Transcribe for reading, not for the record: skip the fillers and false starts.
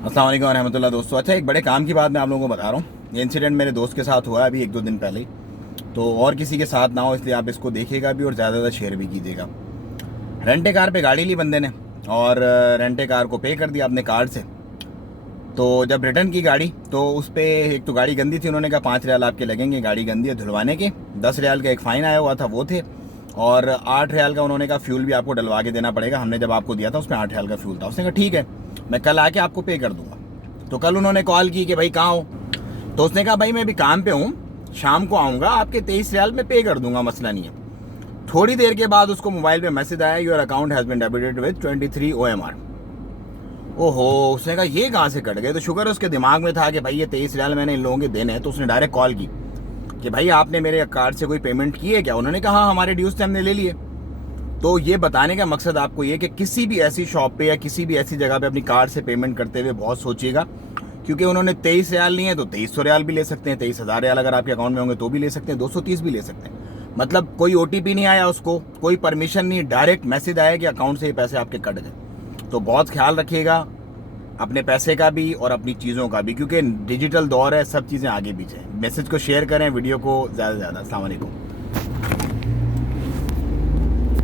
अस्सलाम वालेकुम रहमतुल्लाह दोस्तों। अच्छा, एक बड़े काम की बात मैं आप लोगों को बता रहा हूँ। ये इंसिडेंट मेरे दोस्त के साथ हुआ है अभी 1-2 दिन पहले ही। तो और किसी के साथ ना हो इसलिए आप इसको देखिएगा भी और ज़्यादा ज़्यादा शेयर भी कीजिएगा। रेंटे कार पे गाड़ी ली बंदे ने और रेंटे कार को पे कर दिया अपने कार्ड से। तो जब रिटर्न की गाड़ी तो उस पर एक तो गाड़ी गंदी थी, उन्होंने कहा 5 रियाल आपके लगेंगे गाड़ी गंदी है धुलवाने के। 10 रियाल का एक फ़ाइन आया हुआ था वो थे, और 8 रियाल का उन्होंने कहा फ्यूल भी आपको डलवा के देना पड़ेगा। हमने जब आपको दिया था उसमें 8 रियाल का फ्यूल था। उसने कहा ठीक है, मैं कल आके आपको पे कर दूंगा। तो कल उन्होंने कॉल की कि भाई कहाँ हो। तो उसने कहा भाई मैं अभी काम पे हूँ, शाम को आऊँगा, आपके 23 रियाल में पे कर दूंगा, मसला नहीं है। थोड़ी देर के बाद उसको मोबाइल पे मैसेज आया, your account has been debited with 23 OMR। ओहो, उसने कहा ये कहाँ से कट गए। तो शुक्र उसके दिमाग में था कि भाई ये 23 रियाल मैंने इन लोगों के देने हैं। तो उसने डायरेक्ट कॉल की कि भाई आपने मेरे कार्ड से कोई पेमेंट की है क्या। उन्होंने कहा हाँ, हमारे ड्यूज से हमने ले लिए। तो ये बताने का मकसद आपको ये कि किसी भी ऐसी शॉप पे या किसी भी ऐसी जगह पे अपनी कार्ड से पेमेंट करते हुए बहुत सोचिएगा, क्योंकि उन्होंने 23 रियाल लिए हैं तो 2300 रियाल भी ले सकते हैं, 23,000 रियाल अगर आपके अकाउंट में होंगे तो भी ले सकते हैं, 230 भी ले सकते हैं। मतलब कोई OTP नहीं आया उसको, कोई परमिशन नहीं, डायरेक्ट मैसेज आया कि अकाउंट से ये पैसे आपके कट गए। तो बहुत ख्याल रखिएगा अपने पैसे का भी और अपनी चीज़ों का भी, क्योंकि डिजिटल दौर है, सब चीज़ें आगे पीछे। मैसेज को शेयर करें, वीडियो को ज़्यादा से ज़्यादा। अस्सलाम वालेकुम।